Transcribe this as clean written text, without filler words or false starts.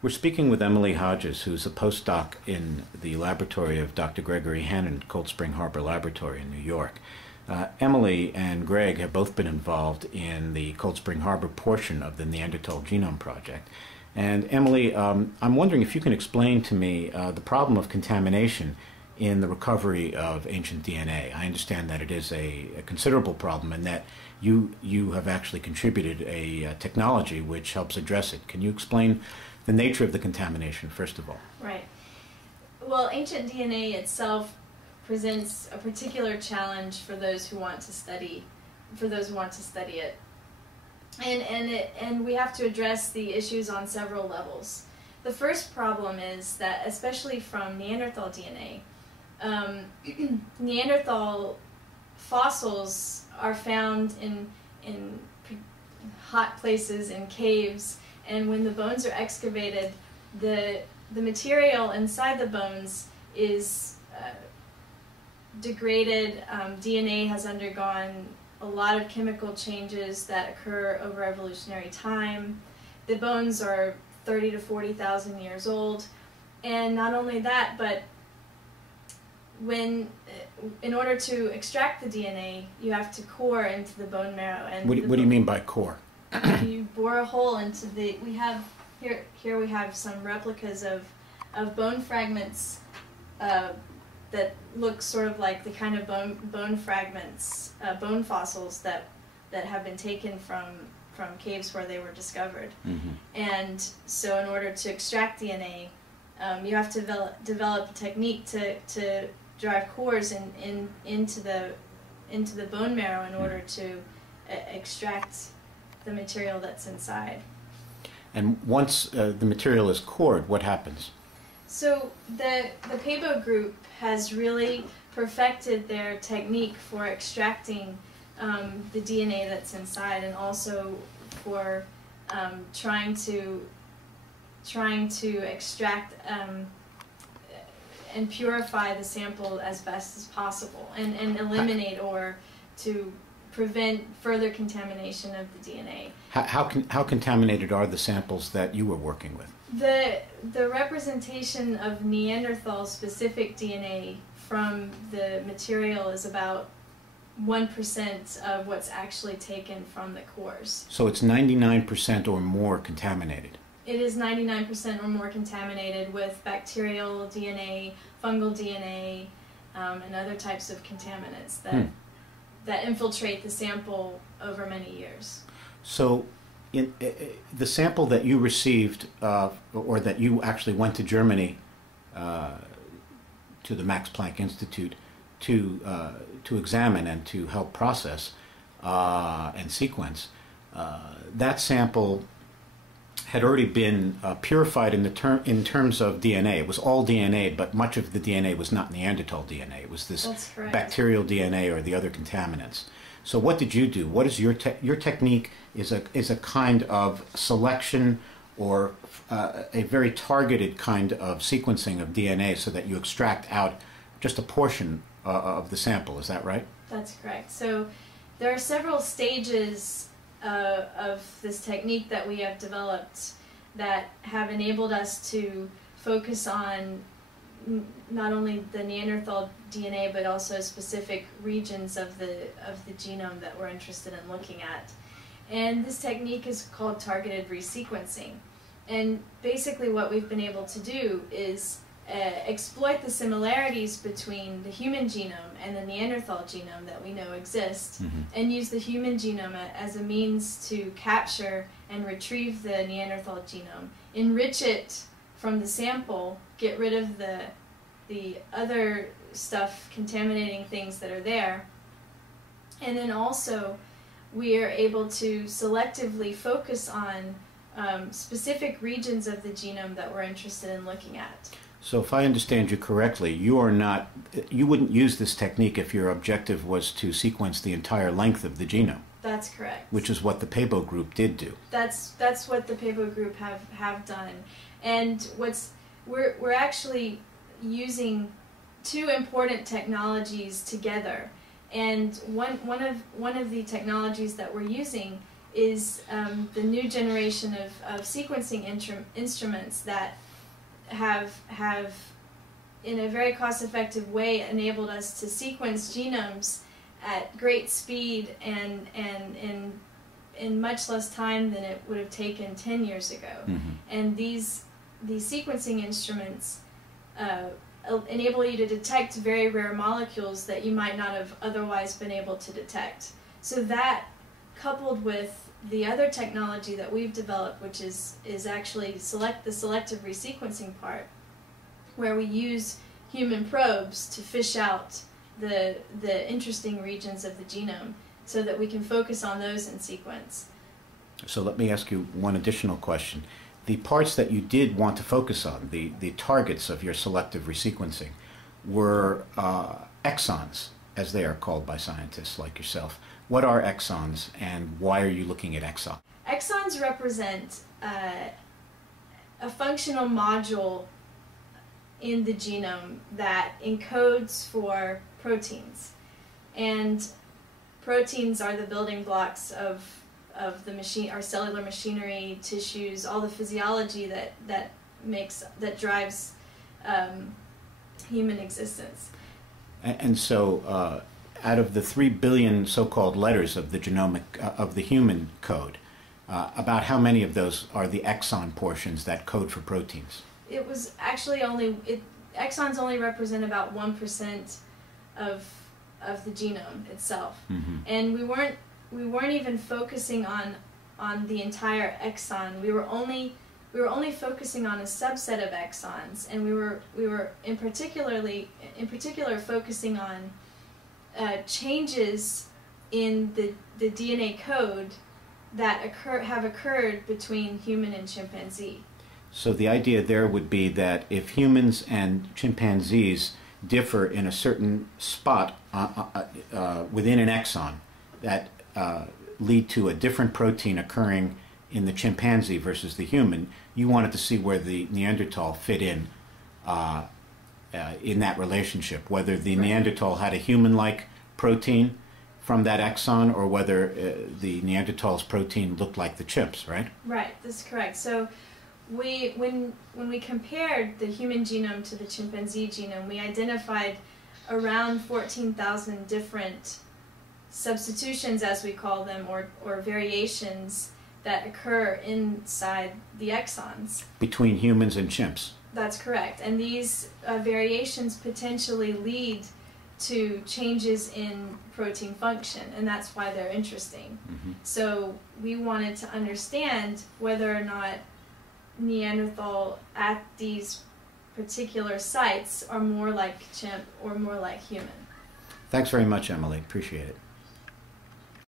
We're speaking with Emily Hodges, who's a postdoc in the laboratory of Dr. Gregory Hannon, Cold Spring Harbor Laboratory in New York. Emily and Greg have both been involved in the Cold Spring Harbor portion of the Neanderthal Genome Project. And Emily, I'm wondering if you can explain to me the problem of contamination in the recovery of ancient DNA. I understand that it is a considerable problem and that you have actually contributed a technology which helps address it. Can you explain the nature of the contamination, first of all? Right. Well, ancient DNA itself presents a particular challenge for those who want to study, it. And we have to address the issues on several levels. The first problem is that, especially from Neanderthal DNA, Neanderthal fossils are found in hot places, in caves, and when the bones are excavated, the material inside the bones is degraded. DNA has undergone a lot of chemical changes that occur over evolutionary time. The bones are 30 to 40,000 years old, and not only that, but in order to extract the DNA, you have to core into the bone marrow. And what do you mean by core? You bore a hole into the. We have here we have some replicas of bone fragments that look sort of like the kind of bone fragments, bone fossils that have been taken from caves where they were discovered. Mm-hmm. And so, in order to extract DNA, you have to develop a technique to drive cores into the bone marrow in order to extract the material that's inside. And once the material is cored, what happens? So the PABO group has really perfected their technique for extracting the DNA that's inside, and also for trying to extract and purify the sample as best as possible, and eliminate or to prevent further contamination of the DNA. How contaminated are the samples that you were working with? The representation of Neanderthal-specific DNA from the material is about 1% of what's actually taken from the cores. So it's 99% or more contaminated. It is 99% or more contaminated with bacterial DNA, fungal DNA, and other types of contaminants that infiltrate the sample over many years. So the sample that you received, or that you actually went to Germany, to the Max Planck Institute to examine and to help process and sequence, that sample had already been purified in terms of DNA. It was all DNA, but much of the DNA was not Neanderthal DNA. It was this bacterial DNA or the other contaminants. So what did you do? What is your technique? Is a kind of selection or a very targeted kind of sequencing of DNA so that you extract out just a portion of the sample. Is that right? That's correct. So there are several stages of this technique that we have developed that have enabled us to focus on not only the Neanderthal DNA, but also specific regions of the genome that we're interested in looking at. And this technique is called targeted resequencing. And basically what we've been able to do is exploit the similarities between the human genome and the Neanderthal genome that we know exists, mm-hmm. and use the human genome as a means to capture and retrieve the Neanderthal genome, enrich it from the sample, get rid of the other stuff, contaminating things that are there, and then also we are able to selectively focus on specific regions of the genome that we're interested in looking at. So if I understand you correctly, you wouldn't use this technique if your objective was to sequence the entire length of the genome. That's correct. Which is what the PABO group did do. That's what the PABO group have done. And we're actually using two important technologies together. And one of the technologies that we're using is the new generation of sequencing instruments that have in a very cost-effective way enabled us to sequence genomes at great speed and in much less time than it would have taken 10 years ago. Mm-hmm. And these sequencing instruments enable you to detect very rare molecules that you might not have otherwise been able to detect. So that, coupled with the other technology that we've developed, which is actually the selective resequencing part, where we use human probes to fish out the interesting regions of the genome so that we can focus on those in sequence. So let me ask you one additional question. The parts that you did want to focus on, the targets of your selective resequencing, were exons, as they are called by scientists like yourself. What are exons, and why are you looking at exons? Exons represent a functional module in the genome that encodes for proteins. And proteins are the building blocks of the machine, our cellular machinery, tissues, all the physiology that drives human existence. And so, out of the 3 billion so-called letters of the genomic of the human code, about how many of those are the exon portions that code for proteins? It was actually exons only represent about 1% of the genome itself, mm-hmm. and we weren't even focusing on the entire exon. We were only focusing on a subset of exons, and we were in particular focusing on changes in the DNA code that have occurred between human and chimpanzee. So the idea there would be that if humans and chimpanzees differ in a certain spot within an exon that lead to a different protein occurring in the chimpanzee versus the human, you wanted to see where the Neanderthal fit in that relationship, whether the Right. Neanderthal had a human-like protein from that exon or whether the Neanderthal's protein looked like the chimps, right? Right, that's correct. So when we compared the human genome to the chimpanzee genome, we identified around 14,000 different substitutions, as we call them, or variations that occur inside the exons. Between humans and chimps. That's correct. And these variations potentially lead to changes in protein function, and that's why they're interesting. Mm-hmm. So we wanted to understand whether or not Neanderthal at these particular sites are more like chimp or more like human. Thanks very much, Emily. Appreciate it.